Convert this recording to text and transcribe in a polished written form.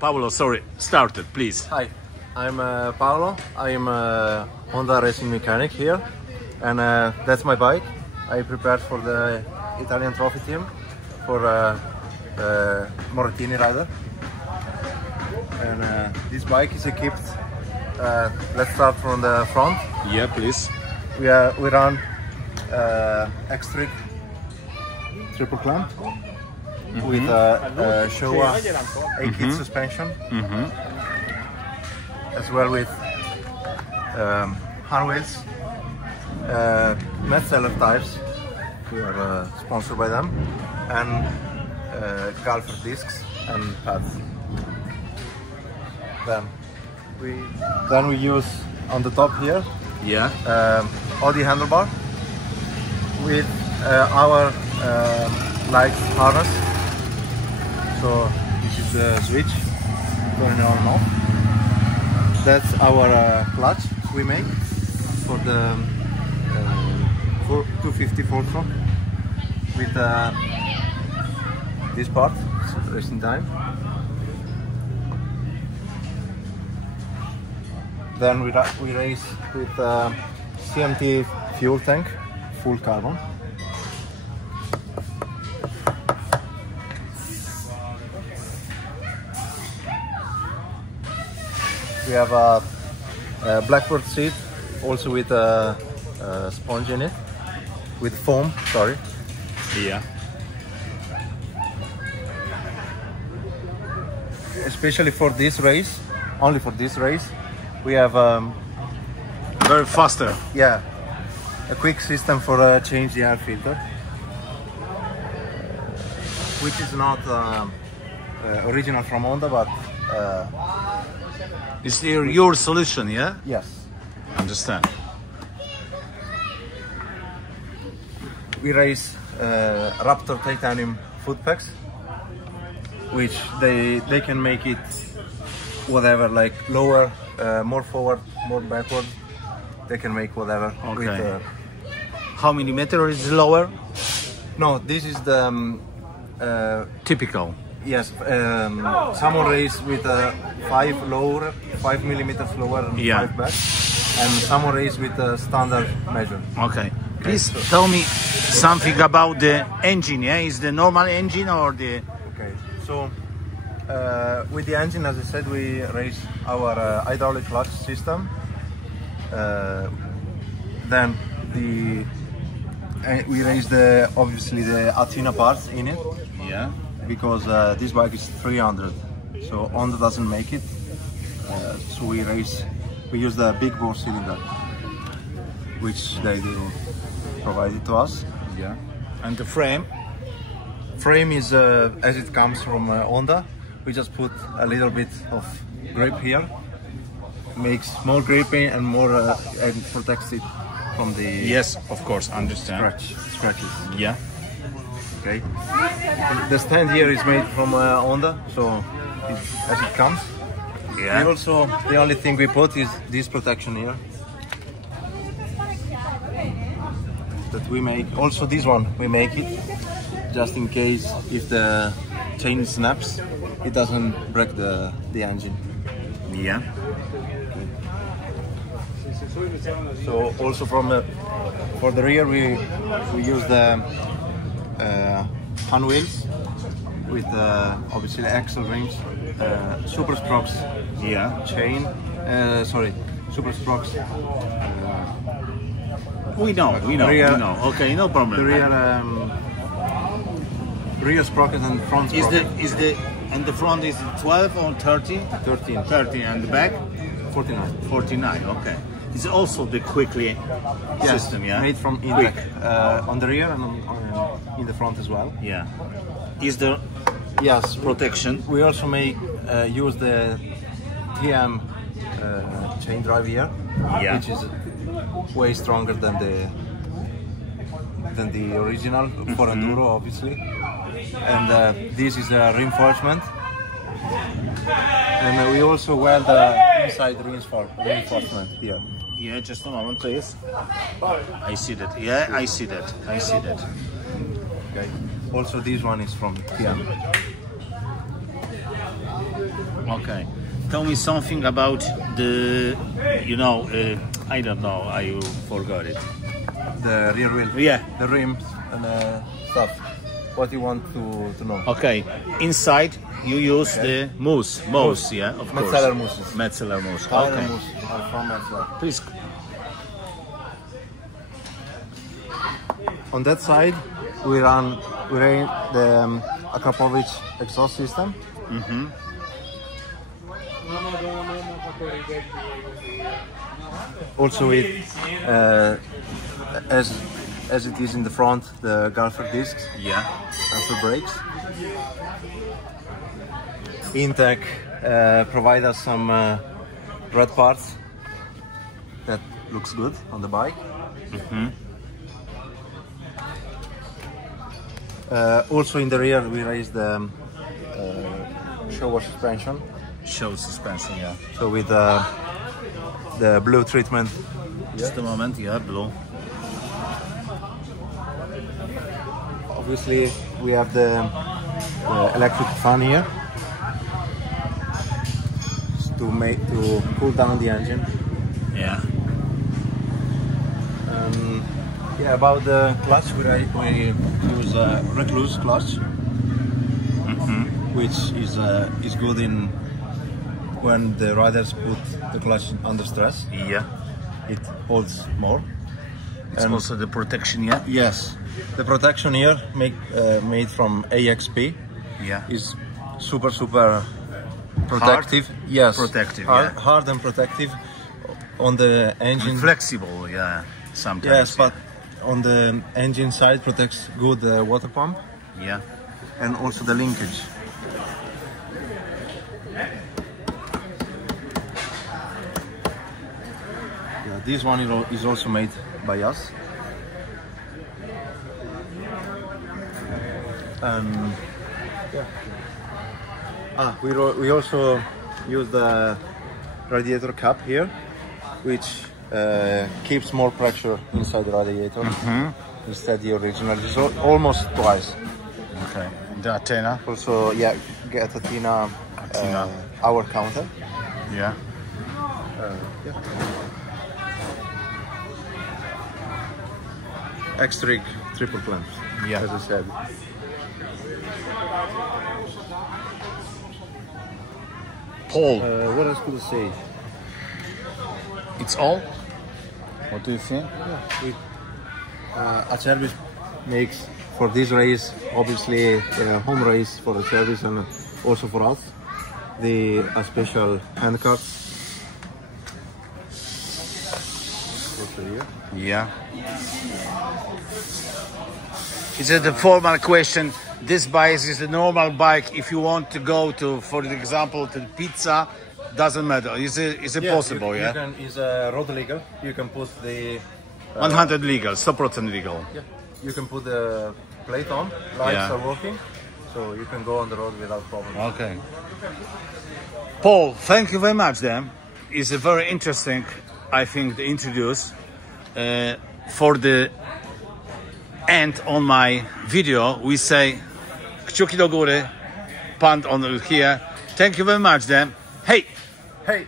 Paolo, sorry, started, please. Hi, I'm Paolo. I'm a Honda racing mechanic here, and that's my bike. I prepared for the Italian trophy team for Moratini rider. And this bike is equipped. Let's start from the front. Yeah, please. We run X-Trick triple clamp with Showa A-Kit suspension, as well with Hanwheels, Metzeler tires. We are sponsored by them, and Galfer discs and pads. Then we use on the top here, Yeah. Audi handlebar with our lights harness. So this is the switch turning on and off. That's our clutch we make for the 250 4-stroke with this part, racing time. Then we race with CMT fuel tank, full carbon. We have a Blackbird seat, also with a sponge in it, with foam, sorry. Yeah. Especially for this race, only for this race, we have Very faster. yeah, a quick system for change the air filter, which is not original from Honda, but It's your solution, yeah? yes. Understand. We race Raptor titanium foot pegs, which they can make it whatever, like lower, more forward, more backward. They can make whatever. Okay. How many meter is lower? No, this is the Typical. yes. Someone race with 5 millimeters lower and Yeah. 5 back, and someone race with a standard measure. Okay. Please tell me something about the engine, yeah? Is the normal engine or the... Okay, so with the engine, as I said, we raise our hydraulic clutch system. Then we raise obviously the Athena parts in it, Yeah. because this bike is 300, so Honda doesn't make it. So we use the big bore cylinder, which they do provide it to us. Yeah. And the frame? Frame is as it comes from Honda. We just put a little bit of grip here, makes more gripping and more and protects it from the Yes, of course, understand. scratches. Yeah. Okay. The stand here is made from Honda, so as it comes. Yeah. And also, the only thing we put is this protection here that we make. Also, this one we make it just in case if the chain snaps, it doesn't break the engine. Yeah. So also for the rear we use the Hanwheels with obviously axle rings, Super Strokes Yeah. chain, Super Strokes. We know. Okay, no problem. The rear sprocket and front Is sprocket. and the front is 12 or 13? 13, 13 and the back 49. 49. Okay. It's also the quickly system, yeah. Made from Quick. Intec on the rear and in the front as well. Yeah. Is there Yes. protection? We also use the TM chain drive here, Yeah. which is way stronger than the original for enduro, obviously. And this is a reinforcement. And we also weld the inside reinforcement here. Yeah, just a moment, please. I see that. Yeah, I see that. Okay. Also, this one is from TM. Okay. Tell me something about the, you know, I don't know, I forgot it. The rear wheel. Yeah. The rims and stuff. What you want to know? Okay. Inside you use the mousse, yeah, of course. Metzeler mousses. Metzeler mousse. Tyler Okay. mousse from Metzeler. Please. On that side, we ran the Akrapovic exhaust system. Also with, as it is in the front, the Galfer discs Yeah. and the brakes. Intec provide us some red parts that looks good on the bike. Also in the rear we raised the shower suspension. Show suspension, yeah. So with the blue treatment. Just a moment, yeah, blue. Obviously we have the electric fan here to cool down the engine. Yeah. Yeah, about the clutch, we use a Recluse clutch, which is good in when the riders put the clutch under stress. Yeah. It holds more. It's also the protection, yeah. Yes, the protection here made from AXP Yeah. is super protective. Hard? Yes, Protective, hard and protective on the engine. And flexible, yeah. Sometimes. Yes, but on the engine side protects good water pump yeah. and also the linkage. Yeah, this one is also made by us. We also use the radiator cap here, which keeps more pressure inside the radiator instead the original. It's almost twice. Okay. The Athena. Also, yeah, get Athena hour counter. Yeah. X-Trig triple clamps. Yeah. As I said. Paul, What else could I say? it's all? What do you think? Acerbis makes for this race, obviously a home race for Acerbis and also for us, a special hand cart. Also here. Yeah. Is it a formal question? This bike is a normal bike. If you want to go to, for example, to the pizza, doesn't matter. Is it possible? You Yeah. can, is road legal. You can put the 100 legal, 100% legal. yeah. You can put the plate on. Lights Yeah. are working, so you can go on the road without problem. Okay. Paul, thank you very much. Then it's a very interesting, I think, to introduce for the end on my video. We say kciuki do góry, pan on here. Thank you very much. Then, hey. Hey.